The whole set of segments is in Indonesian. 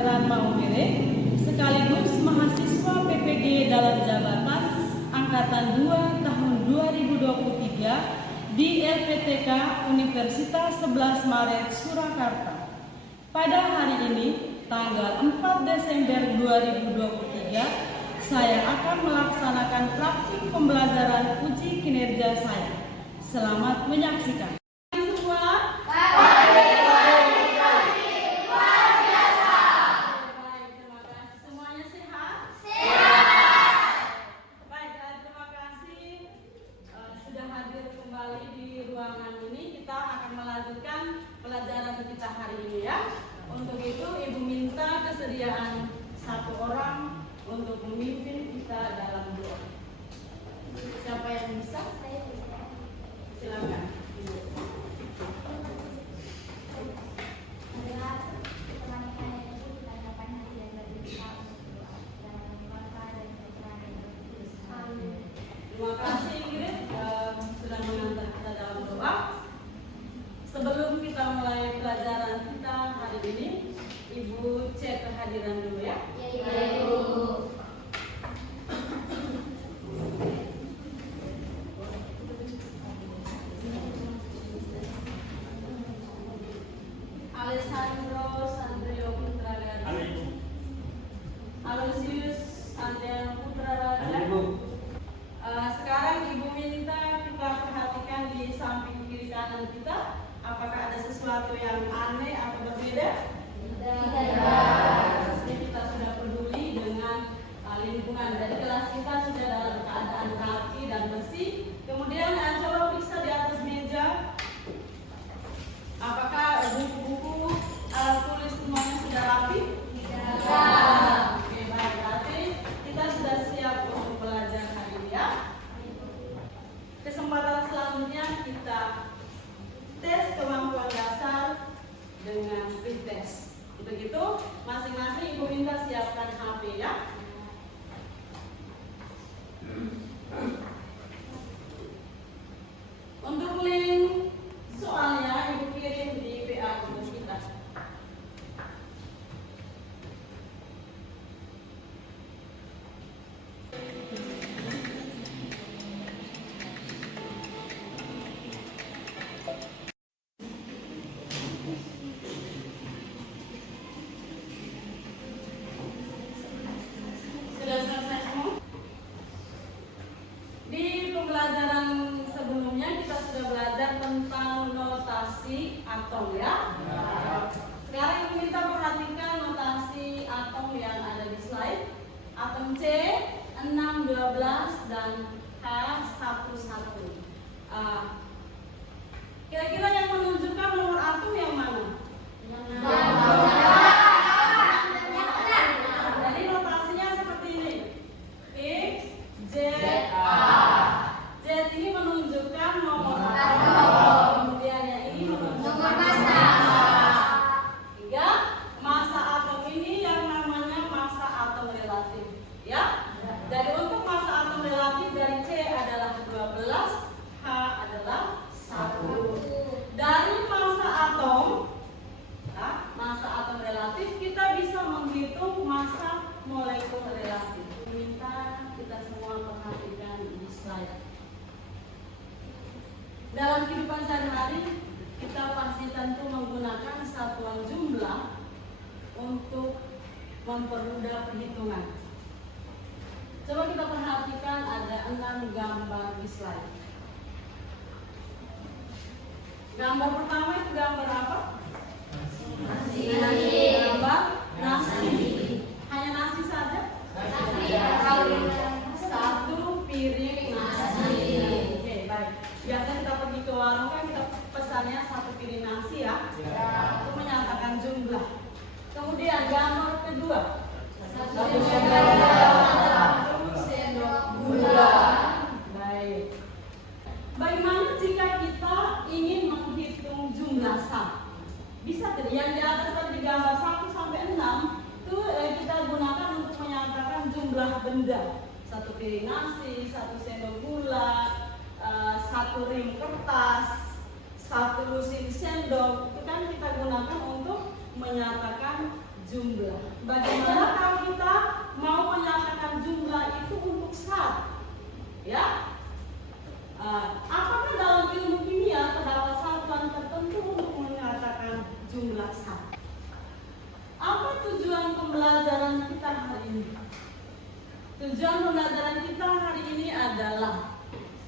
Pangeran Maumere sekaligus mahasiswa PPG dalam jabatan Angkatan 2 tahun 2023 di LPTK Universitas 11 Maret Surakarta. Pada hari ini, tanggal 4 Desember 2023, saya akan melaksanakan praktik pembelajaran uji kinerja saya. Selamat menyaksikan. Pelajaran kita hari ini ya. Untuk itu Ibu minta kesediaan satu orang untuk memimpin kita dalam doa. Siapa yang bisa? Saya bisa. Silakan. Terima kasih Ingrid sudah mengantar kita dalam doa. Sebelum kita mulai pelajaran kita hari ini, Ibu cek kehadiran dulu ya. Ya, Ibu. Alessandro Sandrio Putra Gadis. Aloysius Andriano Putra Raja. Sekarang Ibu minta kita perhatikan di samping kiri kanan kita. Apakah ada sesuatu yang aneh atau berbeda? Tidak. Kita sudah peduli dengan lingkungan. Dari kelas kita sudah dalam keadaan rapi dan bersih. Kemudian coba periksa di atas meja. Apakah buku-buku alat tulis semuanya sudah rapi? Tidak. Oke, baik. Berarti kita sudah siap untuk belajar hari ini ya. Kesempatan selanjutnya kita tes kemampuan dasar dengan pretest. Untuk itu, masing-masing Ibu minta siapkan HP ya. Untuk link soalnya Ibu kirim di PA tugas kita. Pembelajaran sebelumnya kita sudah belajar tentang notasi atom ya. Sekarang kita perhatikan notasi atom yang ada di slide. Atom C 612 dan H11. Kira-kira yang menunjukkan nomor atom yang mana? Jadi notasinya seperti ini. X, Z, A. Z ini menunjukkan nomor atom. Kemudian yang ini menunjukkan massa. Hingga massa atom ini yang namanya massa atom relatif. Ya. Jadi untuk massa atom relatif dari C adalah 12, H adalah 1. Dari massa atom, ya, massa atom relatif kita bisa menghitung massa molekul relatif. Minta kita semua perhatikan di slide. Dalam kehidupan sehari-hari kita pasti tentu menggunakan satuan jumlah untuk mempermudah perhitungan. Coba kita perhatikan ada 6 gambar di slide. Gambar pertama itu gambar apa? Nasi. Gambar nasi. Hanya nasi saja? Nasi. Satu piring nasi. Oke, baik. Biasa kita pergi ke warung kan kita pesannya satu piring nasi ya. Itu menyatakan jumlah. Kemudian gambar kedua. Satu sendok gula. Baik. Bagaimana jika kita ingin menghitung jumlah sah? Bisa tidak? Yang di atas tadi gambar 1 sampai 6 itu kita gunakan untuk menyatakan jumlah benda. Satu piring nasi, satu sendok gula, satu ring kertas, satu lusin sendok. Itu kan kita gunakan untuk menyatakan jumlah. Bagaimana kalau kita mau menyatakan jumlah itu untuk zat? Ya, apakah dalam ilmu kimia terdapat satuan tertentu untuk menyatakan jumlah zat? Apa tujuan pembelajaran kita hari ini? Tujuan pembelajaran kita hari ini adalah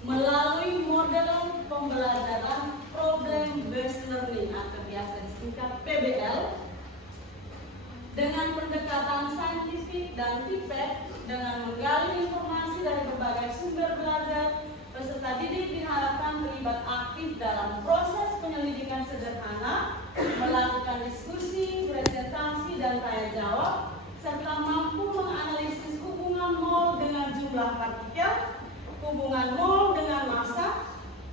melalui model pembelajaran problem based learning atau biasa disingkat PBL, dengan pendekatan saintifik dan pipet, dengan menggali informasi dari berbagai sumber belajar, peserta didik diharapkan terlibat aktif dalam proses penyelidikan sederhana, melakukan diskusi, presentasi, dan tanya jawab, serta mampu menganalisis hubungan mol dengan jumlah partikel, hubungan mol dengan massa,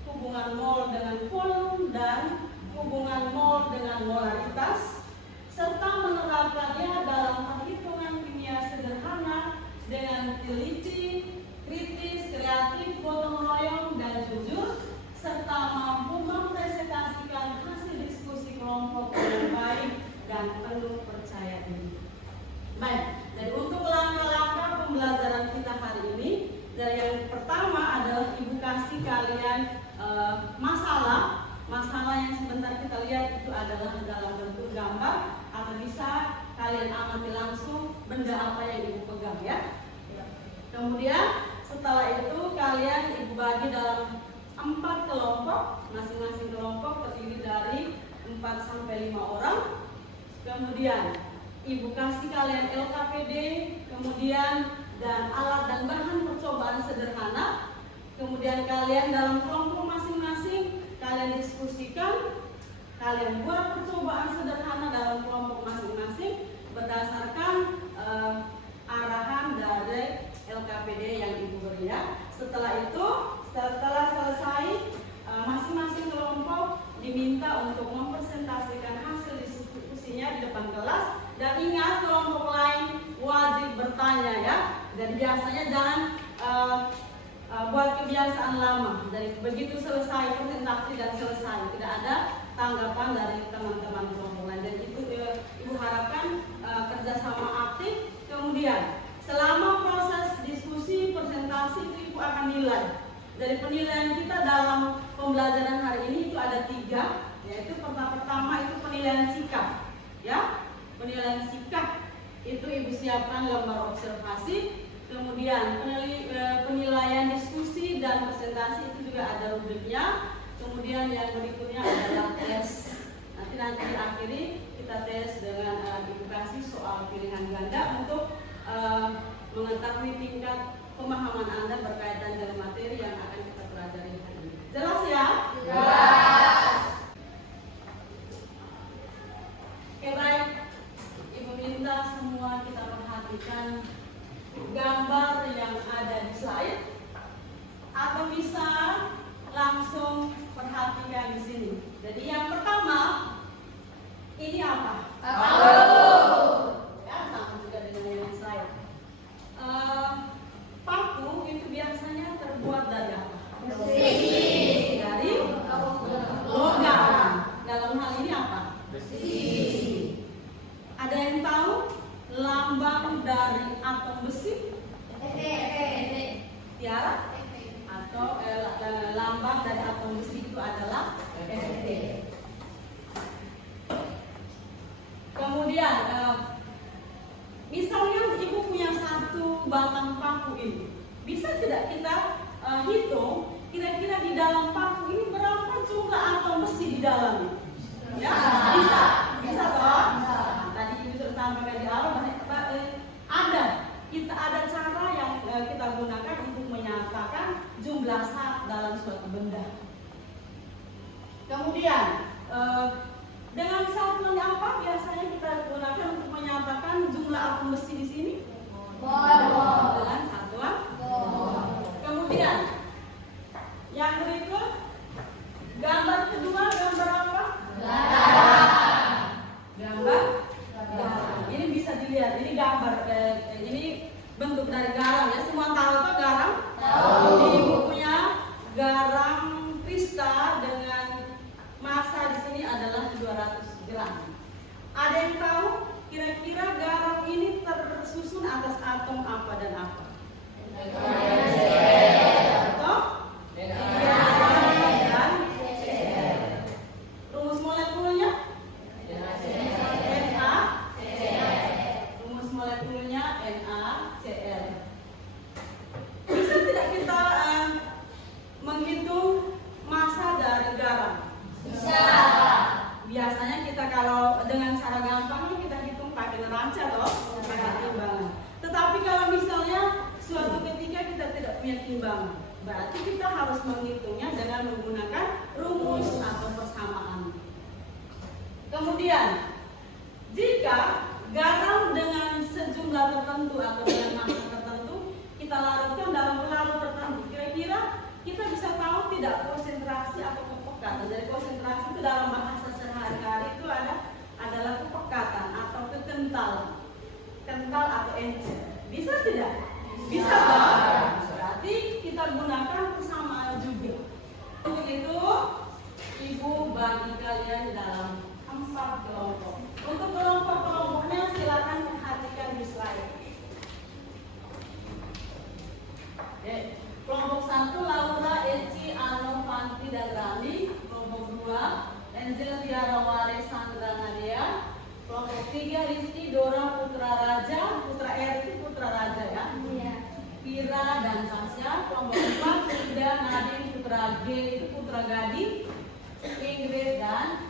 hubungan mol dengan volume, dan hubungan mol dengan molaritas, serta menerapkannya dalam perhitungan kimia sederhana dengan teliti, kritis, kreatif, gotong royong, dan jujur, serta mampu mempresentasikan hasil diskusi kelompok dengan baik dan penuh percaya diri. Baik, jadi untuk langkah-langkah pembelajaran kita hari ini, dari yang pertama adalah ibu kasih kalian masalah yang sebentar kita lihat itu adalah dalam bentuk gambar, atau bisa kalian amati langsung benda apa yang ibu pegang ya. Kemudian setelah itu kalian ibu bagi dalam 4 kelompok, masing-masing kelompok terdiri dari 4 sampai 5 orang. Kemudian ibu kasih kalian LKPD, kemudian dan alat dan bahan percobaan sederhana. Kemudian kalian dalam kelompok masing-masing kalian diskusikan, kalian buat percobaan sederhana dalam kelompok masing-masing berdasarkan arahan dari LKPD yang ibu beri ya. Setelah itu, setelah selesai, masing-masing kelompok diminta untuk mempresentasikan hasil diskusinya di depan kelas. Dan ingat, kelompok lain wajib bertanya ya. Dan biasanya jangan buat kebiasaan lama. Jadi begitu selesai presentasi dan selesai, tidak ada tanggapan dari teman-teman kelompok lain. Dan itu ibu harapkan kerjasama aktif. Kemudian selama proses diskusi presentasi itu ibu akan nilai. Dari penilaian kita dalam pembelajaran hari ini itu ada 3, yaitu pertama itu penilaian sikap ya. Penilaian sikap itu ibu siapkan lembar observasi. Kemudian penilaian diskusi dan presentasi itu juga ada rubriknya. Kemudian yang berikutnya adalah tes. Nanti diakhiri kita tes dengan edukasi soal pilihan ganda untuk mengetahui tingkat pemahaman Anda berkaitan dengan materi yang akan kita pelajari hari ini. Jelas ya? Jelas. Oke, baik. Ibu minta semua kita perhatikan gambar yang ada di slide, atau bisa langsung perhatikan di sini. Jadi yang pertama ini apa? Ya, sama juga dengan yang slide. Paku itu biasanya terbuat dari apa? Besi. Dari logam. Dalam hal ini apa? Besi. Ada yang tahu lambang dari atom besi? Tiara? Atau lambang dari atom besi itu adalah Fe. Kemudian misalnya ibu punya 1 batang paku ini, bisa tidak kita hitung kira-kira di dalam paku ini berapa jumlah atom besi di dalamnya? Ya, bisa toh? Tadi ibu sudah sampaikan di awal kita ada cara yang kita gunakan untuk menyatakan jumlah zat dalam suatu benda. Kemudian dengan satuan apa biasanya kita gunakan untuk menyatakan jumlah atom besi di sini? Dengan satuan mol. Kemudian yang berikut, gambar kedua, gambar apa? Gambar garam. Ini bisa dilihat, ini gambar ini bentuk dari garam ya. Semua tahu apa garam? Ini ibu punya garam kristal dengan massa di sini adalah 200 gram. Ada yang tahu Kira-kira garam ini tersusun atas atom apa dan apa? Atom? Dan rumus molekulnya? Rumus molekulnya NaCl. Bisa tidak kita menghitung massa dari garam? Bisa. Biasanya kita kalau dengan cara gampang kita hitung pakai neraca loh, pakai timbangan. Tetapi kalau misalnya suatu ketika kita tidak punya timbangan, berarti kita harus menghitungnya dengan menggunakan rumus atau persamaan. Kemudian, jika garam dengan sejumlah tertentu atau dengan massa tertentu kita larutkan dalam pelarut tertentu, kira-kira kita bisa tahu tidak konsentrasi atau kepekatan. Dari konsentrasi itu dalam bahasa sehari-hari itu adalah kepekatan atau kekentalan, kental atau encer. Bisa tidak? Bisa Pak. Berarti kita gunakan persamaan juga. Untuk itu, Ibu bagi kalian dalam 4 kelompok. Untuk kelompok-kelompoknya silakan perhatikan di slide. Kelompok 1 Laura, Eci, Ano, Fanti, dan Rani. Kelompok 2 Angel, Tiara, Ware, Sandra, Nadia. Kelompok 3 Rizky, Dora, Putra Raja. Putra R itu Putra Raja ya. Pira dan Tasya. Kelompok 4 Frida, Nadine, Putra G itu Putra Gading. Ingrid dan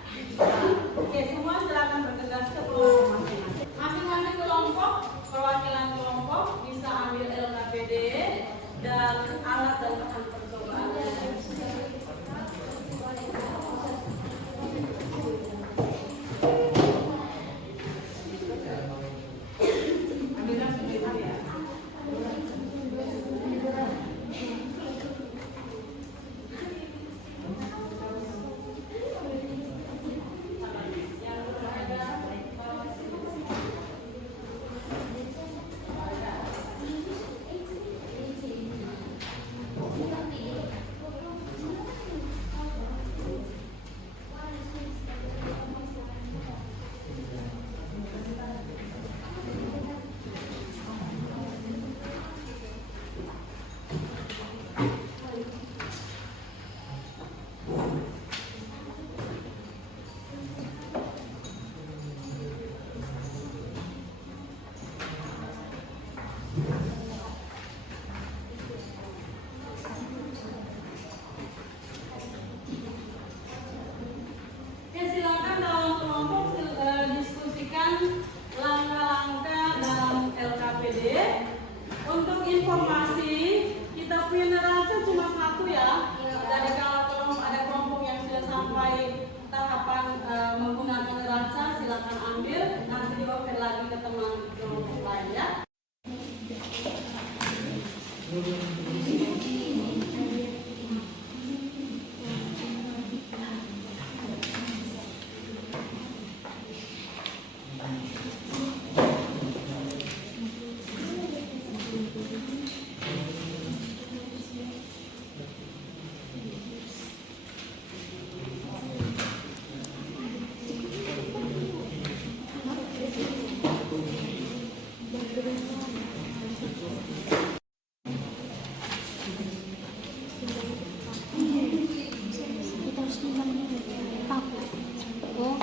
Oke, semua silakan bergegas ke kelompok masing-masing. Masing-masing kelompok, perwakilan kelompok bisa ambil LKPD dan alat dan bahan percobaan. Ambilkan sebentar ya. Untuk informasi, kita punya neraca cuma 1 ya. Jadi kalau ada kelompok yang sudah sampai tahapan menggunakan neraca, silakan ambil. Nanti dioper lagi ke teman kelompok lain ya.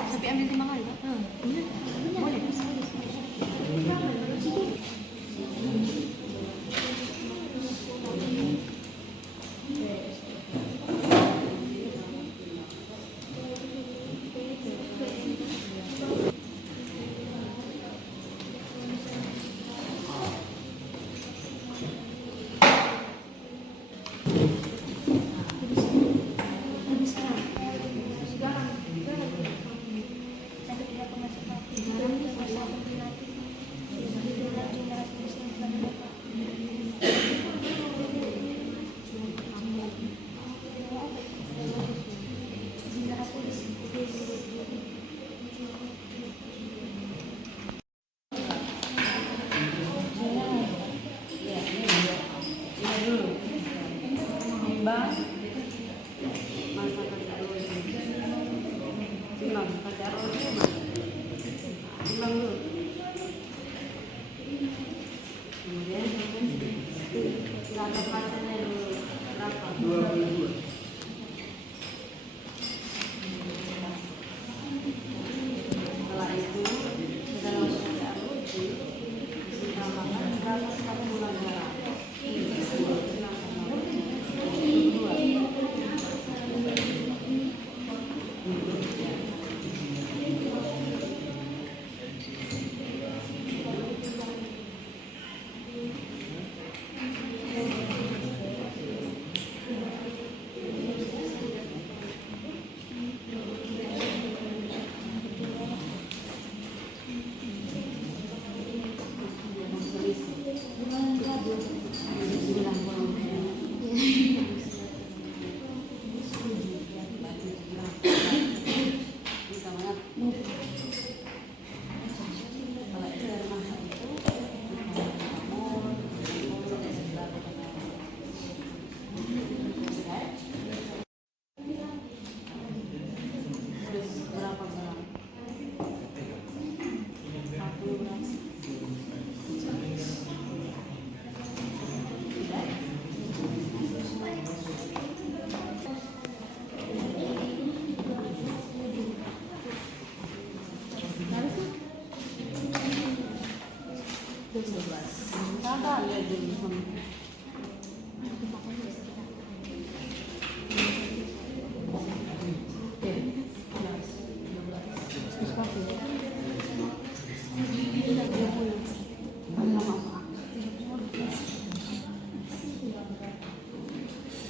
Tapi ambil timbangan ya? Boleh. Timbang dulu. Berapa pasnya dulu? Berapa? 22. Setelah itu kita langsung diaduk, ditambahkan berapa satu gula garam.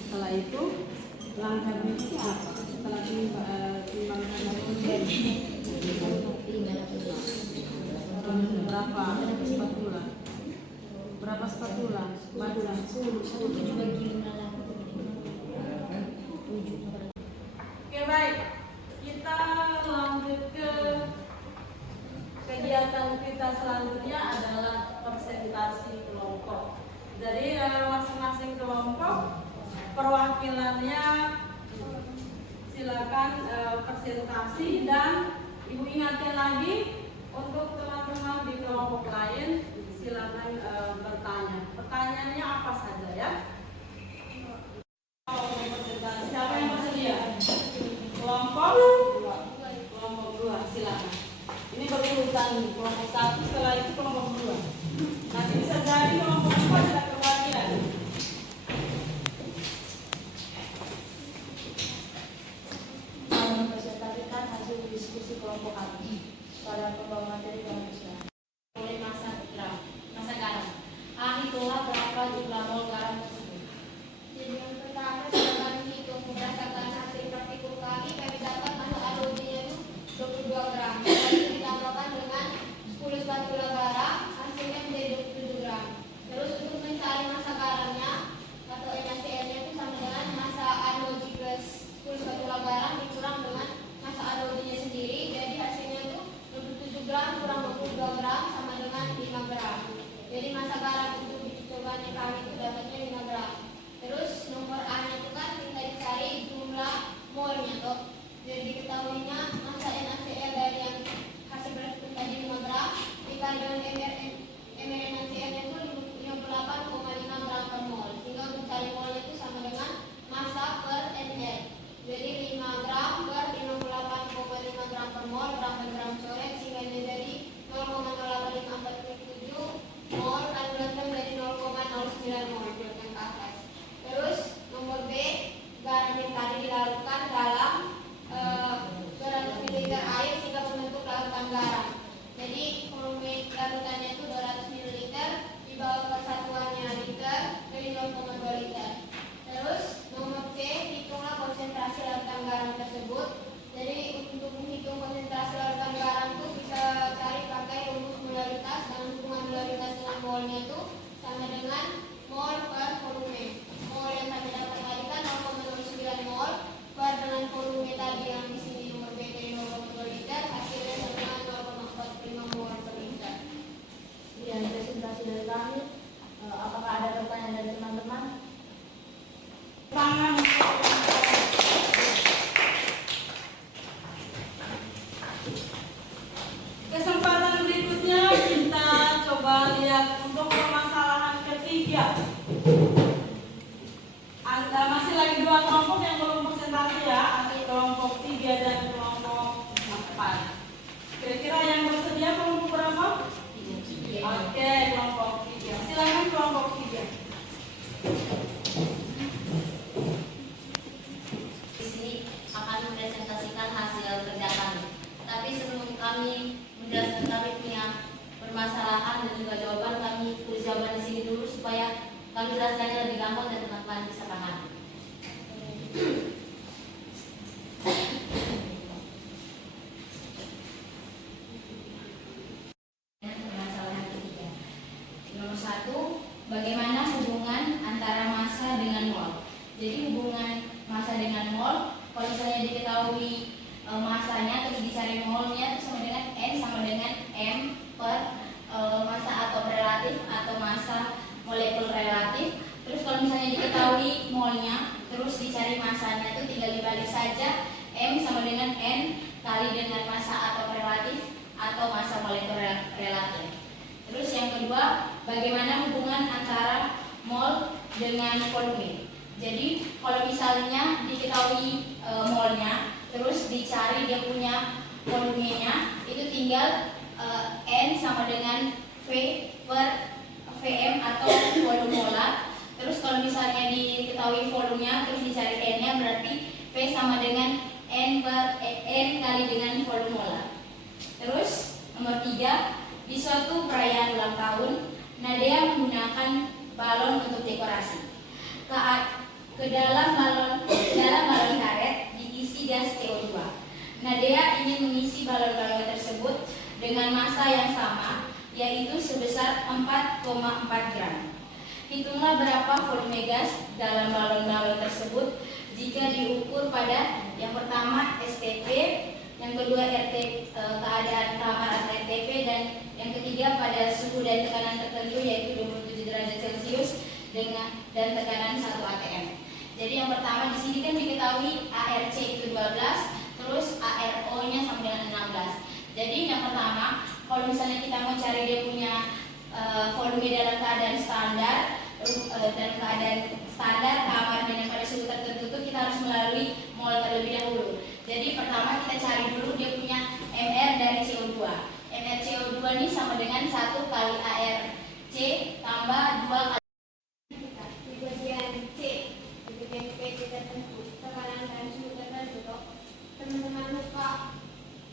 Setelah itu langkah berikutnya apa? Setelah timbangkan berapa spatula? Berapa spatula? Spatula 10. Oke, baik. Kita lanjut ke kegiatan kita selanjutnya adalah presentasi kelompok. Jadi masing-masing kelompok perwakilannya silakan presentasi, dan ibu ingatkan lagi untuk teman-teman di kelompok lain silakan bertanya. Pertanyaannya apa saja ya? Siapa yang bersedia? Kelompok 2 silakan. Ini berurutan kelompok 1, setelah itu kelompok 2. Nanti bisa jadi kelompok 4 ada kewajiban. Mempresentasikan hasil diskusi kelompok kami pada pembawa materi kemanusiaan. Oleh masa garam. Hitunglah berapa jumlah mol garam tersebut. Jadi yang pertama setelah dihitung berdasarkan hasil praktikum kami dapat masa alodinya itu 22 gram. Lalu ditambahkan dengan 10 spatula garam, hasilnya menjadi 27 gram. Terus untuk mencari masa garamnya atau NaCl-nya itu sama dengan masa alodi plus 10 spatula garam dikurang dengan masa alodinya sendiri. Jadi hasilnya itu 27 gram kurang 22 gram sama dengan 5 gram. Jadi masa garam untuk dicobaannya kami itu dapatnya 5 gram. Terus nomor A-nya itu kan kita dicari jumlah molnya toh. Jadi diketahuinya masa NaCl dari yang hasil praktikum tadi 5 gram dikali dengan NaCl-nya itu 58,5 gram per mol. Sehingga untuk cari molnya itu sama dengan masa per NL. Jadi 5 gram per 58,5 gram per mol per gram coret, sehingga menjadi 0,08547 mol, dan bulatkan menjadi 0,09 mol bulatkan ke atas. Terus nomor B, garam yang tadi dilarutkan dalam 200 ml air sehingga membentuk larutan garam. Jadi volume larutannya itu 200 ml, dibawa ke satuannya liter, jadi 0,2 liter. Terus nomor C, hitunglah konsentrasi larutan garam tersebut. Jadi untuk menghitung konsentrasi larutan garam itu bisa cari pakai rumus molaritas, dan hubungan molaritas dengan molnya itu sama dengan mol per volume. Mol yang kami dapat tadi kan 0,09 mol per dengan volume tadi yang di sini nomor B dari 0,2 liter kami menjelaskan kami punya permasalahan dan juga jawaban, kami tulis jawaban di sini dulu supaya kami jelaskannya lebih gampang dan teman-teman bisa paham. Permasalahan ketiga. Nomor 1, bagaimana hubungan antara massa dengan mol? Jadi hubungan massa dengan mol, kalau misalnya diketahui massanya terus dicari molnya itu sama dengan N sama dengan M per massa atom relatif atau massa molekul relatif. Terus kalau misalnya diketahui molnya terus dicari massanya itu tinggal dibalik saja, M sama dengan N kali dengan massa atom relatif atau massa molekul relatif. Terus yang kedua, bagaimana hubungan antara mol dengan volume? Jadi kalau misalnya diketahui molnya terus dicari dia punya volumenya, itu tinggal N sama dengan V per Vm atau volume molar. Terus kalau misalnya diketahui volumenya terus dicari N-nya, berarti V sama dengan N per N kali dengan volume molar. Terus nomor 3, di suatu perayaan ulang tahun, Nadia menggunakan balon untuk dekorasi. Ke dalam balon karet diisi gas CO2. Nadia ingin mengisi balon-balon tersebut dengan massa yang sama, yaitu sebesar 4,4 gram. Hitunglah berapa volume gas dalam balon-balon tersebut jika diukur pada yang pertama STP, yang kedua keadaan kamar atau RTP, dan yang ketiga pada suhu dan tekanan tertentu yaitu 27 derajat Celcius dan tekanan 1 atm. Jadi yang pertama di sini kan diketahui ARC itu 12, terus ARO-nya sama dengan 16. Jadi yang pertama, kalau misalnya kita mau cari dia punya volume dalam keadaan standar, dalam keadaan standar kamar dengan pada suhu tertentu itu kita harus melalui mol terlebih dahulu. Jadi pertama kita cari dulu dia punya MR dari CO2. MR CO2 ini sama dengan 1 kali ARC tambah 2 kali Di bagian C, di bagian PC tertentu, tekanan dan suhu tertentu, teman-teman lupa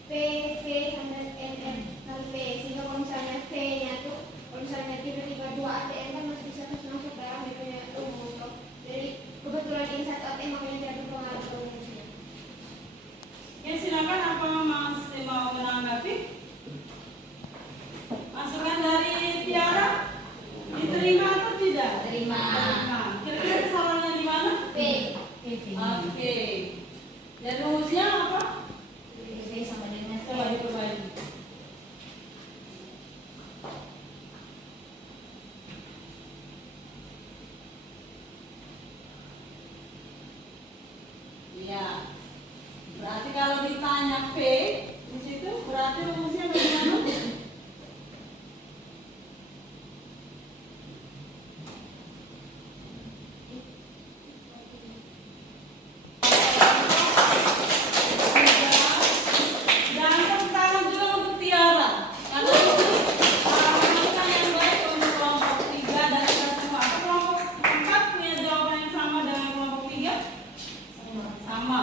PV sama MR kali P, sehingga kalau misalnya V-nya tuh, kalau misalnya tiba-tiba 2 ATM kan masih bisa terus masuk dalam punya rumus toh. Jadi kebetulan ini 1 ATM makanya dia berpengaruh ke rumusnya. Ya, silakan apa masih mau menanggapi? Masukan dari Tiara diterima atau tidak? Terima. Kira-kira kesalahannya di mana? P. Oke. Dan rumusnya apa? PV sama dengan V. Coba diperbaiki. Iya. Berarti kalau ditanya P di situ berarti rumusnya bagaimana? Dan tepuk tangan juga untuk Tiara. Karena itu masukan yang baik untuk kelompok 3 dan kita semua. Apa kelompok 4 punya jawaban yang sama dengan kelompok 3? Sama.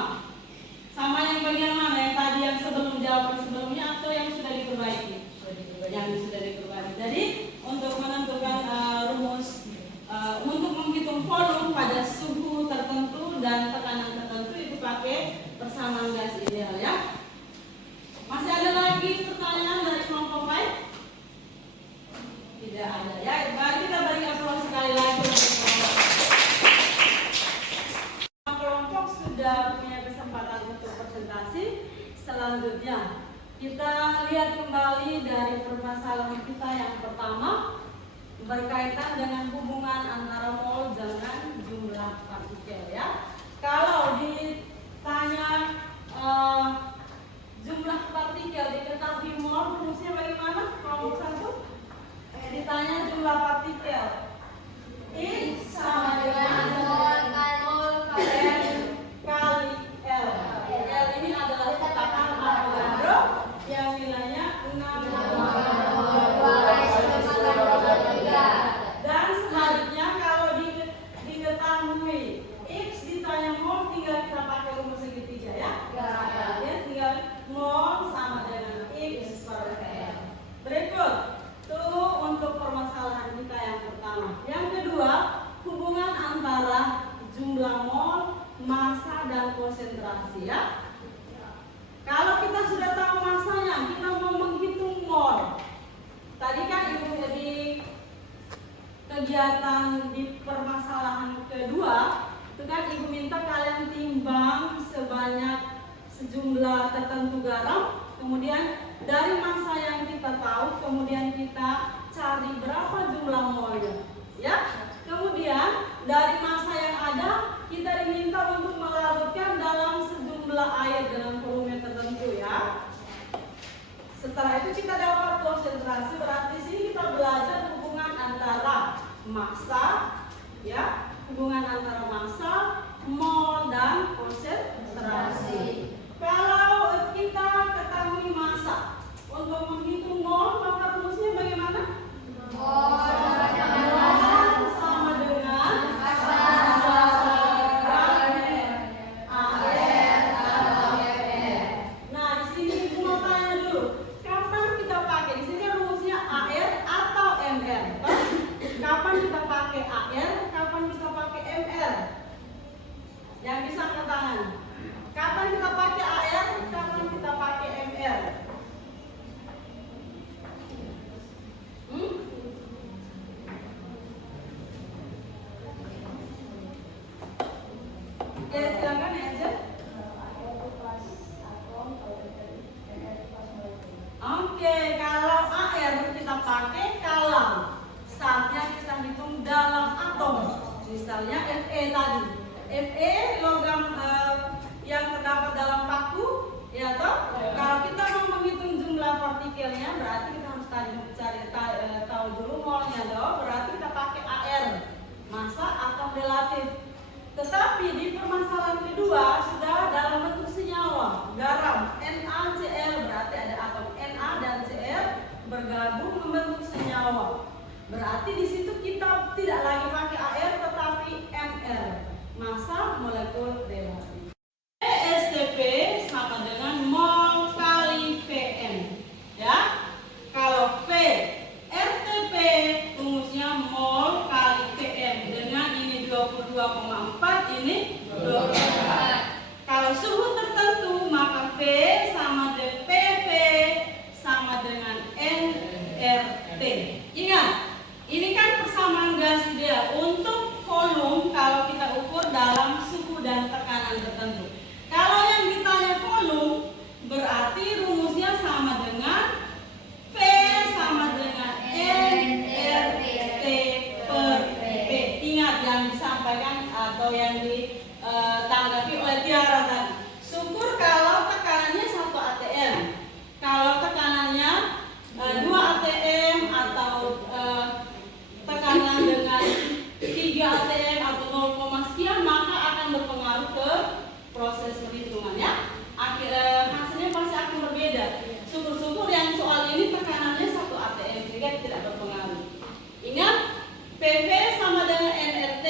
Sama yang bagian mana? Yang tadi yang sebelum jawaban sebelumnya atau yang sudah diperbaiki? Yang sudah diperbaiki. Jadi untuk menentukan rumus untuk menghitung volume pada suhu tertentu dan tekanan tertentu itu pakai persamaan gas ideal ya. Masih ada lagi pertanyaan dari kelompok lain? Tidak ada ya. Baik, kita beri aplaus sekali lagi untuk kelompok. Kelompok sudah punya kesempatan untuk presentasi. Selanjutnya kita lihat kembali dari permasalahan kita yang pertama berkaitan dengan hubungan antara mol dengan jumlah partikel ya. Kalau ditanya jumlah partikel diketahui mol, rumusnya bagaimana? Kelompok 1 ditanya jumlah partikel I sama dengan Mol kali kali L. L ini adalah tetapan Avogadro yang nilainya 6,2. Dan sebaliknya kalau diketahui X ditanya mol, tinggal kita pakai rumus segitiga ya. Ya, tinggal mol sama dengan dari massa yang kita tahu, kemudian kita cari berapa jumlah molnya, ya. Kemudian dari massa yang ada kita diminta untuk melarutkan dalam sejumlah air dengan volume tertentu, ya. Setelah itu kita dapat konsentrasi, berarti sini kita belajar hubungan antara massa, ya, hubungan antara massa, mol dan konsentrasi. Kalau kita ketahui massa, untuk menghitung mol maka rumusnya bagaimana? Mol sama dengan massa dibagi AR atau FR. Nah, di sini Ibu mau tanya dulu, kapan kita pakai? Di sini rumusnya AR atau MR. Kapan kita pakai AR? Kapan kita pakai MR? Yang bisa angkat tangan. Kapan kita pakai AR? Kapan kita pakai MR? Ya, silakan Angel. Oke, kalau AR kita pakai kalau saatnya kita hitung dalam atom. Misalnya Fe tadi. Fe logam yang terdapat dalam paku, ya toh? Kalau kita mau menghitung jumlah partikelnya, berarti kita harus tahu dulu molnya, toh? Berarti kita pakai AR, massa atau relatif. Tetapi di permasalahan kedua sudah dalam bentuk senyawa, garam, NaCl, berarti ada atom Na dan Cl bergabung membentuk senyawa. Berarti di situ kita tidak lagi pakai AR tetapi Mr, massa molekul relatif. STP sama dengan mol kali Vn, ya. Kalau V RTP rumusnya mol kali Vm, dengan ini 22,4, ini 24. Kalau suhu tertentu maka V sama dengan PV sama dengan nRT. Ingat, ini kan persamaan gas ideal. Untuk volume kalau kita ukur dalam suhu dan tekanan tertentu. Kalau yang ditanya volume, berarti rumusnya sama dengan V sama dengan nRT per P. Ingat yang disampaikan atau yang ditanggapi oleh Tiara tadi. Syukur kalau tekanannya 1 atm. Kalau tekanannya 2 atm atau tekanan dengan 3 atm atau 0, sekian, maka akan berpengaruh ke proses perhitungan, ya. Hasilnya pasti akan berbeda. Syukur-syukur yang soal ini tekanannya 1 atm sehingga tidak berpengaruh. Ingat, PV sama dengan nRT,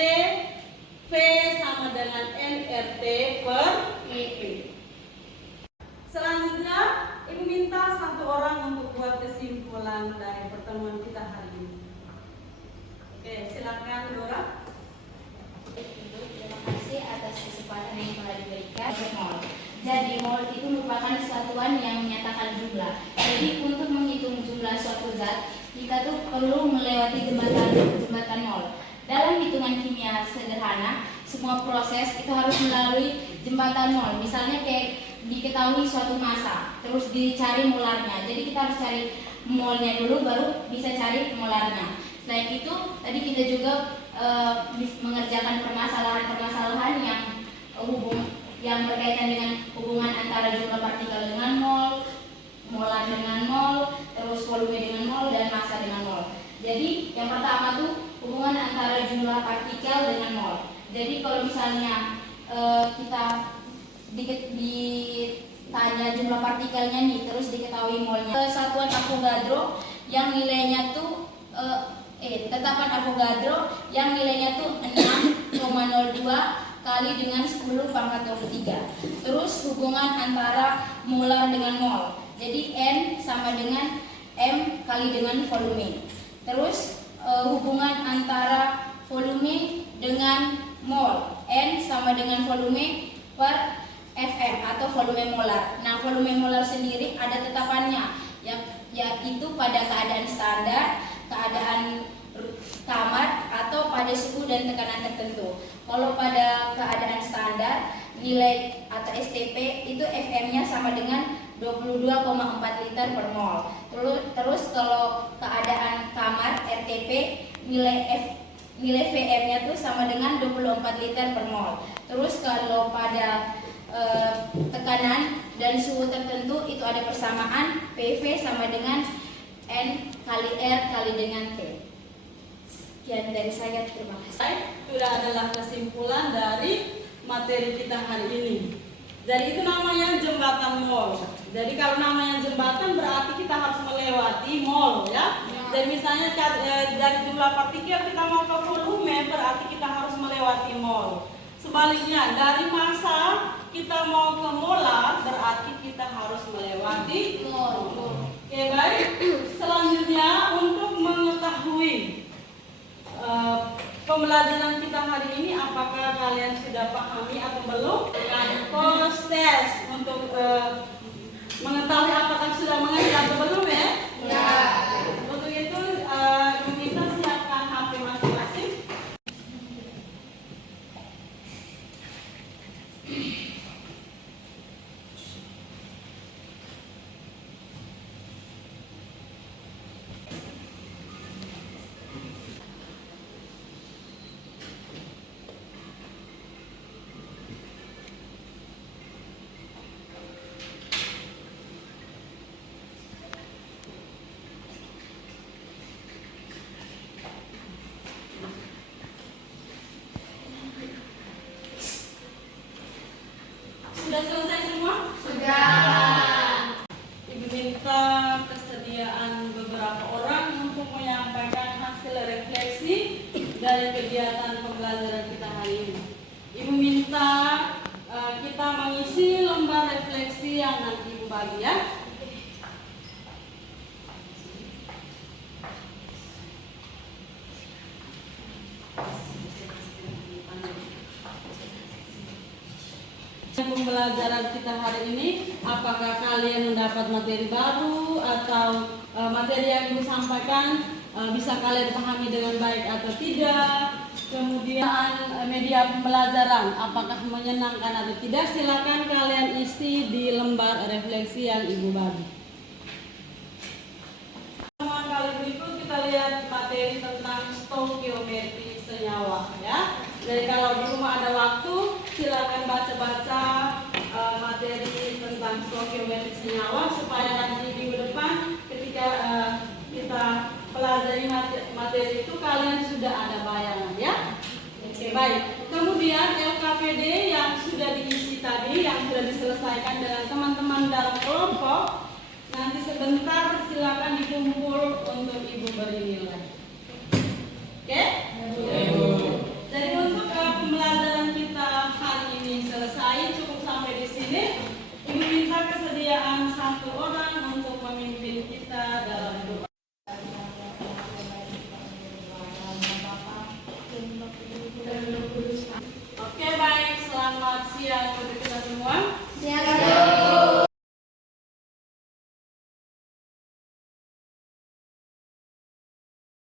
V sama dengan nRT per EP. Selanjutnya, Ibu minta satu orang untuk buat kesimpulan dari pertemuan kita hari ini. Oke, silakan Dora. Terima kasih atas kesempatan yang telah diberikan. Mol. Jadi mol itu merupakan satuan yang menyatakan jumlah. Jadi untuk menghitung jumlah suatu zat, kita tuh perlu melewati jembatan mol. Dalam hitungan kimia sederhana, semua proses itu harus melalui jembatan mol. Misalnya kayak diketahui suatu massa, terus dicari molarnya. Jadi kita harus cari molnya dulu, baru bisa cari molarnya. Selain itu, tadi kita juga mengerjakan permasalahan yang berkaitan dengan hubungan antara jumlah partikel dengan mol, molar dengan mol, terus volume dengan mol, dan massa dengan mol. Jadi yang pertama tuh hubungan antara jumlah partikel dengan mol. Jadi kalau misalnya kita ditanya jumlah partikelnya nih, terus diketahui molnya, satuan Avogadro yang nilainya tuh tetapan Avogadro yang nilainya tuh 6,02 kali dengan 10 pangkat 23. Terus hubungan antara molar dengan mol. Jadi N sama dengan M kali dengan volume. Terus hubungan antara volume dengan mol. N sama dengan volume per Fm atau volume molar. Nah, volume molar sendiri ada tetapannya, yaitu pada keadaan standar, keadaan kamar, atau pada suhu dan tekanan tertentu. Kalau pada keadaan standar, nilai atau STP itu Fm-nya sama dengan 22,4 liter per mol. Terus kalau keadaan kamar RTP nilai VM-nya tuh sama dengan 24 liter per mol. Terus kalau pada tekanan dan suhu tertentu itu ada persamaan PV sama dengan N kali R kali dengan T. Sekian dari saya, terima kasih. Sudah adalah kesimpulan dari materi kita hari ini. Jadi itu namanya jembatan mol. Jadi kalau namanya jembatan berarti kita harus melewati mol, ya. Jadi misalnya dari jumlah partikel kita mau ke volume berarti kita harus melewati mol. Sebaliknya dari massa kita mau ke molar berarti kita harus melewati mol. Oke, baik. Selanjutnya untuk mengetahui pembelajaran kita hari ini, apakah kalian sudah pahami atau belum? Post test untuk mengetahui apakah sudah mengerti atau belum, ya? Ya. Untuk itu kita siapkan HP masing-masing. Sudah selesai semua? Sudah. Ibu minta kesediaan beberapa orang untuk menyampaikan hasil refleksi dari kegiatan pembelajaran kita hari ini. Ibu minta kita mengisi lembar refleksi yang nanti Ibu bagi, ya. Pembelajaran kita hari ini, apakah kalian mendapat materi baru atau materi yang Ibu sampaikan bisa kalian pahami dengan baik atau tidak? Kemudian media pembelajaran, apakah menyenangkan atau tidak? Silakan kalian isi di lembar refleksi yang Ibu bagi. Pertemuan kali berikut kita lihat materi tentang stokiometri senyawa, ya. Jadi kalau di rumah ada waktu, silakan baca-baca materi tentang stokiometri senyawa supaya nanti minggu depan ketika kita pelajari materi itu kalian sudah ada bayangan, ya. Oke, baik. Kemudian LKPD yang sudah diisi tadi, yang sudah diselesaikan dengan teman-teman dalam kelompok, nanti sebentar silakan dikumpul untuk Ibu beri nilai. Oke? Jadi untuk pembelajaran kita hari ini selesai, cukup sampai di sini. Ibu minta kesediaan satu orang untuk memimpin kita dalam doa. Oke, baik. Selamat siang untuk kita semua. Siang.